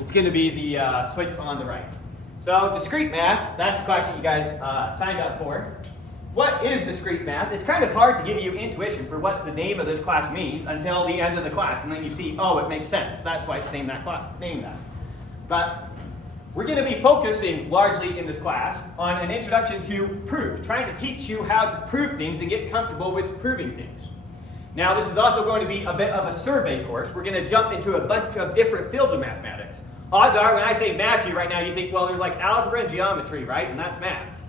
It's going to be the switch on the right. So discrete math, that's the class that you guys signed up for. What is discrete math? It's kind of hard to give you intuition for what the name of this class means until the end of the class, and then you see, oh, it makes sense. That's why it's named that. But we're going to be focusing largely in this class on an introduction to proof, trying to teach you how to prove things and get comfortable with proving things. Now, this is also going to be a bit of a survey course. We're going to jump into a bunch of different fields of mathematics. Odds are, when I say math to you right now, you think, well, there's like algebra and geometry, right? And that's math.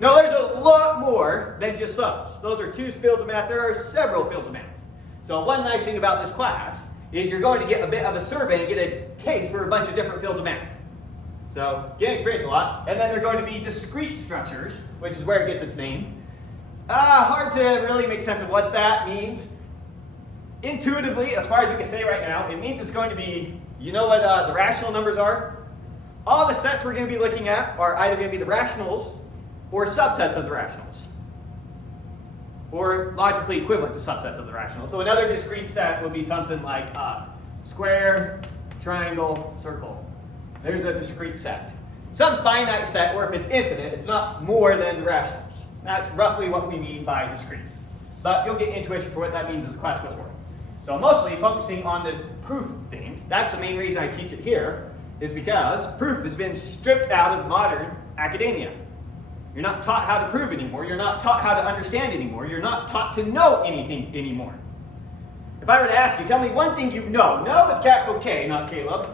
No, there's a lot more than just those. Those are two fields of math. There are several fields of math. So one nice thing about this class is you're going to get a bit of a survey and get a taste for a bunch of different fields of math. So get experience a lot. And then there are going to be discrete structures, which is where it gets its name. Hard to really make sense of what that means. Intuitively, as far as we can say right now, it means it's going to be, you know what the rational numbers are? All the sets we're going to be looking at are either going to be the rationals or subsets of the rationals, or logically equivalent to subsets of the rationals. So another discrete set would be something like square, triangle, circle. There's a discrete set. Some finite set, or if it's infinite, it's not more than the rationals. That's roughly what we mean by discrete. But you'll get intuition for what that means as the class goes forward. So mostly focusing on this proof thing. That's the main reason I teach it here, is because proof has been stripped out of modern academia. You're not taught how to prove anymore. You're not taught how to understand anymore. You're not taught to know anything anymore. If I were to ask you, tell me one thing you know. No with capital K, not Caleb.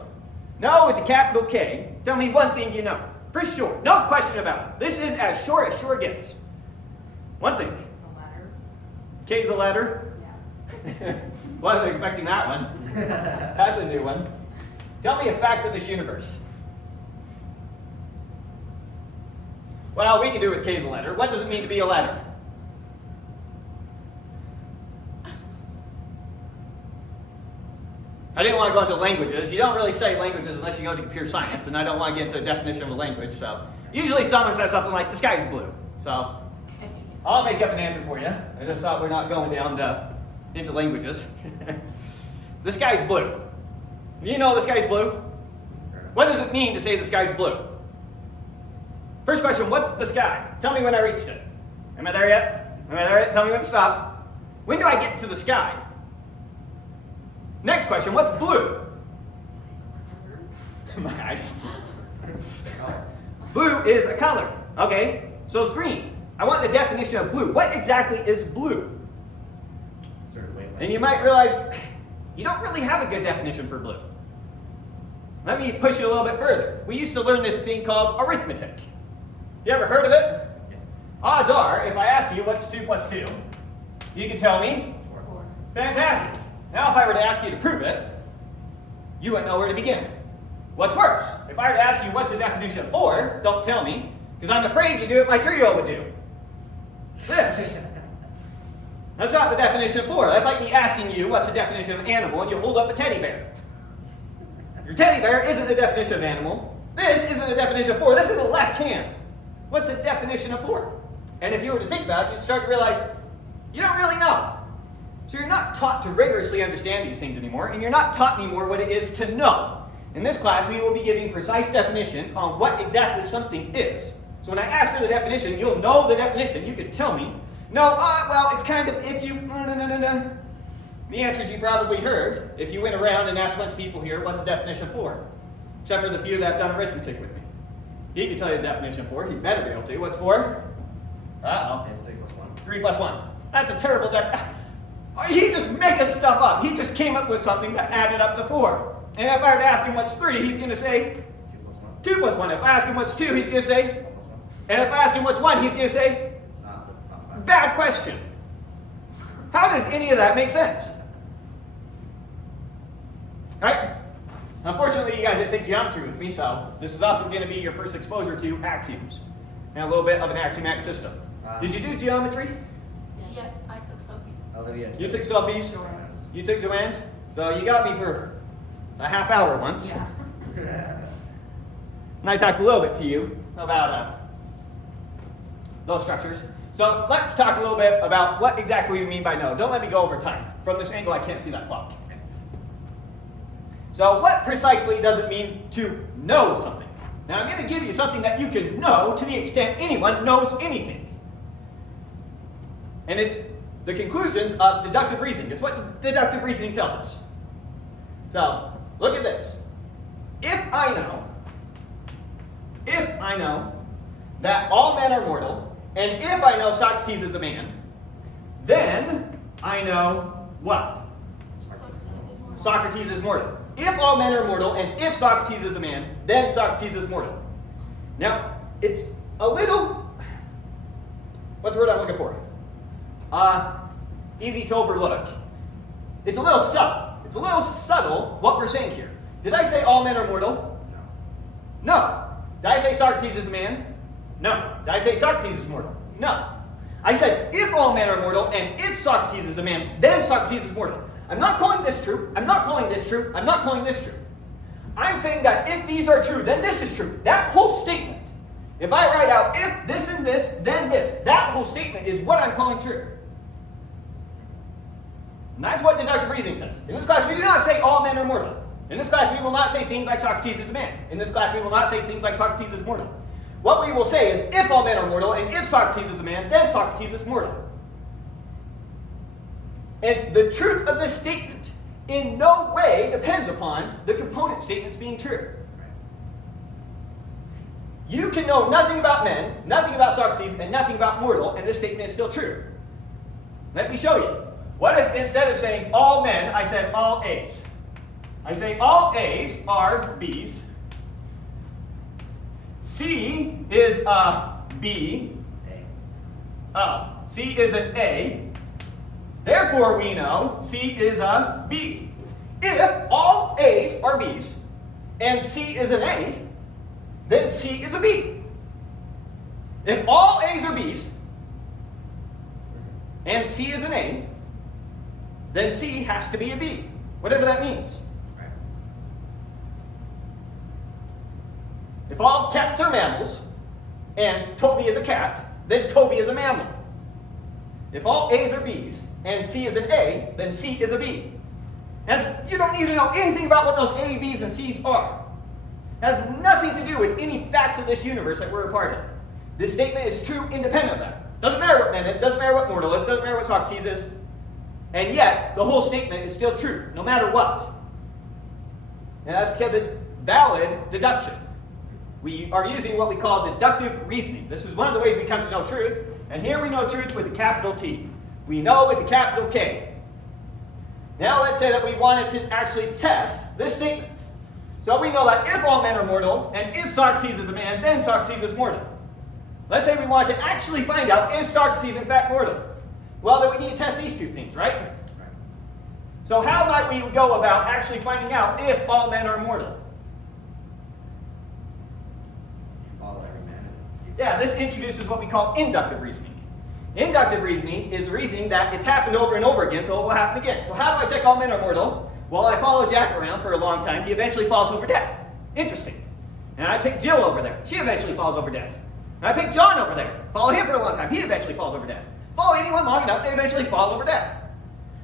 No with the capital K. Tell me one thing you know. For sure. No question about it. This is as sure gets. One thing. It's a letter. K is a letter? Yeah. Wasn't expecting that one. That's a new one. Tell me a fact of this universe. Well, we can do with K as a letter. What does it mean to be a letter? I didn't want to go into languages. You don't really say languages unless you go into computer science, and I don't want to get into a definition of a language. So usually someone says something like, the sky is blue. So I'll make up an answer for you. I just thought we're not going down into languages. The sky is blue. You know the sky is blue? What does it mean to say the sky is blue? First question, what's the sky? Tell me when I reached it. Am I there yet? Am I there yet? Tell me when to stop. When do I get to the sky? Next question, what's blue? My eyes. Blue is a color. Okay, so it's green. I want the definition of blue. What exactly is blue? And you might realize you don't really have a good definition for blue. Let me push you a little bit further. We used to learn this thing called arithmetic. You ever heard of it? Yeah. Odds are, if I ask you what's 2 plus 2, you can tell me 4. Fantastic. Now if I were to ask you to prove it, you wouldn't know where to begin. What's worse? If I were to ask you what's the definition of 4, don't tell me, because I'm afraid you do what my 3-year-old would do. This. That's not the definition of 4. That's like me asking you what's the definition of an animal, and you hold up a teddy bear. Your teddy bear isn't the definition of animal. This isn't the definition of 4. This is the left hand. What's the definition of 4? And if you were to think about it, you'd start to realize you don't really know. So you're not taught to rigorously understand these things anymore, and you're not taught anymore what it is to know. In this class, we will be giving precise definitions on what exactly something is. So when I ask for the definition, you'll know the definition. You could tell me, no, well, it's kind of if you, no. The answers you probably heard if you went around and asked a bunch of people here, what's the definition of 4? Except for the few that have done arithmetic with me. He can tell you the definition of 4. He better be able to. What's 4? Uh-oh. 3 plus 1. 3 plus 1. That's a terrible definition. He just making stuff up. He just came up with something that added up to 4. And if I were to ask him what's 3, he's going to say 2 plus 1. 2 plus 1. If I ask him what's 2, he's going to say 1 plus 1. and if I ask him what's 1, he's going to say That's not 5. bad question. How does any of that make sense? Right? Unfortunately, you guys didn't take geometry with me, so this is also going to be your first exposure to axioms and a little bit of an axiomatic system. Did you do geometry? Yes, I took Sophie's. Olivia. You took Sophie's? You took Joanne's? So you got me for a half hour once. Yeah. And I talked a little bit to you about those structures. So let's talk a little bit about what exactly we mean by no. Don't let me go over time. From this angle, I can't see that clock. So what precisely does it mean to know something? Now I'm going to give you something that you can know to the extent anyone knows anything. And it's the conclusions of deductive reasoning. It's what deductive reasoning tells us. So look at this. If I know that all men are mortal, and if I know Socrates is a man, then I know what? Socrates is mortal. If all men are mortal, and if Socrates is a man, then Socrates is mortal. Now, it's a little, what's the word I'm looking for? Easy to overlook. It's a little subtle. It's a little subtle what we're saying here. Did I say all men are mortal? No. Did I say Socrates is a man? No. Did I say Socrates is mortal? No. I said if all men are mortal, and if Socrates is a man, then Socrates is mortal. I'm not calling this true. I'm not calling this true. I'm not calling this true. I'm saying that if these are true, then this is true. That whole statement. If I write out if this and this, then this, that whole statement is what I'm calling true. And that's what deductive reasoning says. In this class, we do not say all men are mortal. In this class, we will not say things like Socrates is a man. In this class, we will not say things like Socrates is mortal. What we will say is if all men are mortal, and if Socrates is a man, then Socrates is mortal. And the truth of this statement in no way depends upon the component statements being true. You can know nothing about men, nothing about Socrates, and nothing about mortal, and this statement is still true. Let me show you. What if instead of saying all men, I said all A's? I say all A's are B's. C is a B. C is an A. Therefore, we know C is a B. If all A's are B's and C is an A, then C is a B. If all A's are B's and C is an A, then C has to be a B, whatever that means. If all cats are mammals and Toby is a cat, then Toby is a mammal. If all A's are B's and C is an A, then C is a B. As you don't need to know anything about what those A, B's, and C's are. It has nothing to do with any facts of this universe that we're a part of. This statement is true independent of that. Doesn't matter what man is, doesn't matter what mortal is, doesn't matter what Socrates is. And yet, the whole statement is still true, no matter what. And that's because it's valid deduction. We are using what we call deductive reasoning. This is one of the ways we come to know truth. And here we know truth with a capital T. We know with a capital K. Now let's say that we wanted to actually test this statement. So we know that if all men are mortal, and if Socrates is a man, then Socrates is mortal. Let's say we want to actually find out, is Socrates in fact mortal? Well, then we need to test these two things, right? So how might we go about actually finding out if all men are mortal? Follow every man and see if Yeah, this introduces what we call inductive reasoning. Inductive reasoning is reasoning that it's happened over and over again, so it will happen again. So how do I check all men are mortal? Well, I follow Jack around for a long time. He eventually falls over dead. Interesting. And I pick Jill over there. She eventually falls over dead. And I pick John over there. Follow him for a long time. He eventually falls over dead. Follow anyone long enough, they eventually fall over dead.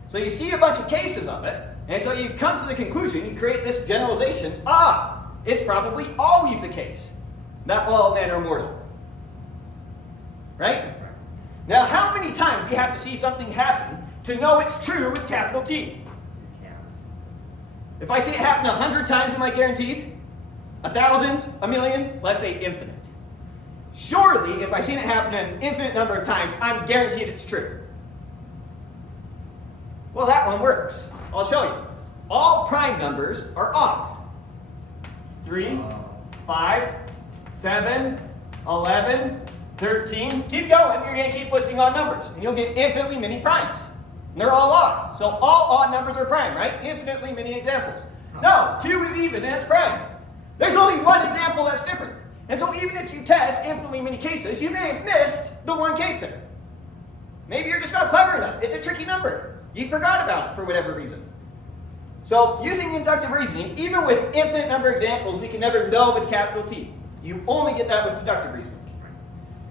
So you see a bunch of cases of it, and so you come to the conclusion, you create this generalization, it's probably always the case that all men are mortal. Right? Now, how many times do you have to see something happen to know it's true with capital T? you can. If I see it happen 100 times, am I guaranteed? 1,000? A million? Let's say infinite. Surely, if I've seen it happen an infinite number of times, I'm guaranteed it's true. Well, that one works. I'll show you. All prime numbers are odd. 3, 5, 7, 11, 13. Keep going. You're going to keep listing odd numbers. And you'll get infinitely many primes. And they're all odd. So all odd numbers are prime, right? Infinitely many examples. No, 2 is even and it's prime. There's only one example that's different. And so even if you test infinitely many cases, you may have missed the one case there. Maybe you're just not clever enough. It's a tricky number. You forgot about it for whatever reason. So using inductive reasoning, even with infinite number examples, we can never know with capital T. You only get that with deductive reasoning.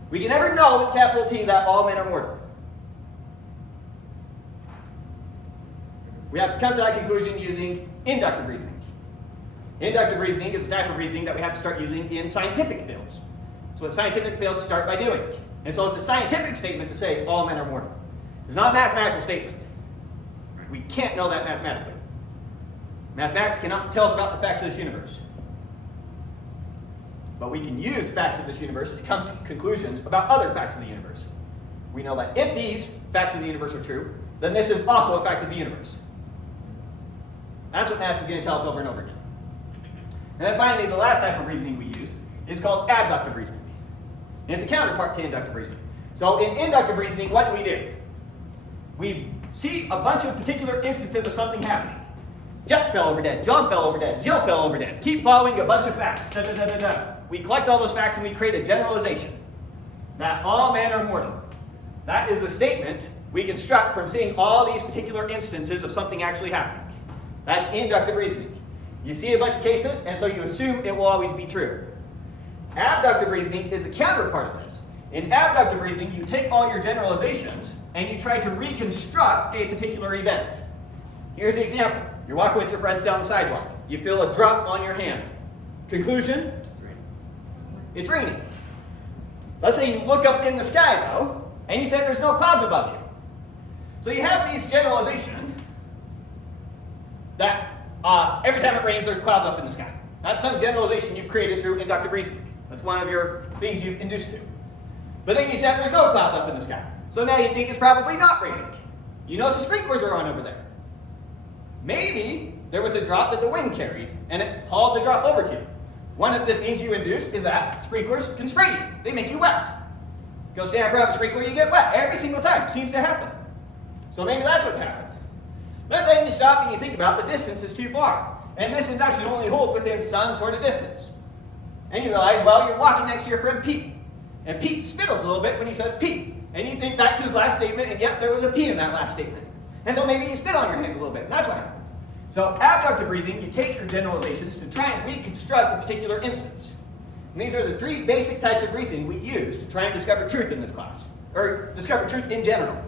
We can never know with capital T that all men are mortal. We have to come to that conclusion using inductive reasoning. Inductive reasoning is the type of reasoning that we have to start using in scientific fields. It's what scientific fields start by doing. And so it's a scientific statement to say all men are mortal. It's not a mathematical statement. We can't know that mathematically. Mathematics cannot tell us about the facts of this universe. But we can use facts of this universe to come to conclusions about other facts of the universe. We know that if these facts of the universe are true, then this is also a fact of the universe. That's what math is going to tell us over and over again. And then finally, the last type of reasoning we use is called abductive reasoning. And it's a counterpart to inductive reasoning. So in inductive reasoning, what do? We see a bunch of particular instances of something happening. Jack fell over dead, John fell over dead, Jill fell over dead. Keep following a bunch of facts. Da, da, da, da, da. We collect all those facts and we create a generalization that all men are mortal. That is a statement we construct from seeing all these particular instances of something actually happening. That's inductive reasoning. You see a bunch of cases, and so you assume it will always be true. Abductive reasoning is the counterpart of this. In abductive reasoning, you take all your generalizations and you try to reconstruct a particular event. Here's an example. You're walking with your friends down the sidewalk. You feel a drop on your hand. Conclusion? It's raining. Let's say you look up in the sky, though, and you say there's no clouds above you. So you have these generalizations that every time it rains, there's clouds up in the sky. That's some generalization you've created through inductive reasoning. That's one of your things you've induced to. But then you said there's no clouds up in the sky. So now you think it's probably not raining. You notice the sprinklers are on over there. Maybe there was a drop that the wind carried, and it hauled the drop over to you. One of the things you induced is that sprinklers can spray you. They make you wet. Go stand in front of a sprinkler, you get wet every single time. Seems to happen. So maybe that's what happened. But then you stop and you think about the distance is too far. And this induction only holds within some sort of distance. And you realize, well, you're walking next to your friend Pete. And Pete spittles a little bit when he says Pete. And you think that's his last statement, and yet there was a P in that last statement. And so maybe you spit on your hand a little bit, and that's what happened. So abductive reasoning, you take your generalizations to try and reconstruct a particular instance. And these are the three basic types of reasoning we use to try and discover truth in this class, or discover truth in general.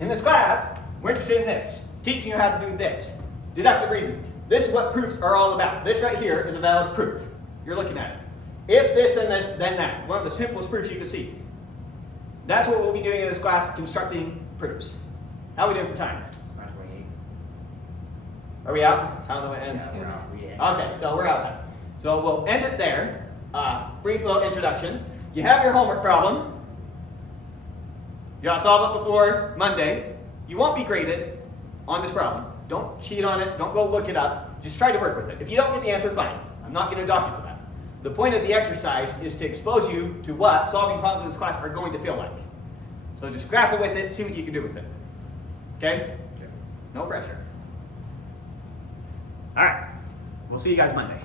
In this class, we're interested in this, teaching you how to do this, deductive reasoning. This is what proofs are all about. This right here is a valid proof. You're looking at it. If this, then that. One of the simplest proofs you can see. That's what we'll be doing in this class, constructing proofs. How are we doing for time? It's about 28. Are we out? I don't know when it ends. Yeah, we're out. Yeah. Okay, so we're out of time. So we'll end it there. Brief little introduction. You have your homework problem. You gotta solve it before Monday. You won't be graded on this problem. Don't cheat on it. Don't go look it up. Just try to work with it. If you don't get the answer, fine. I'm not going to dock you for that. The point of the exercise is to expose you to what solving problems in this class are going to feel like. So just grapple with it, see what you can do with it. Okay? No pressure. All right. We'll see you guys Monday.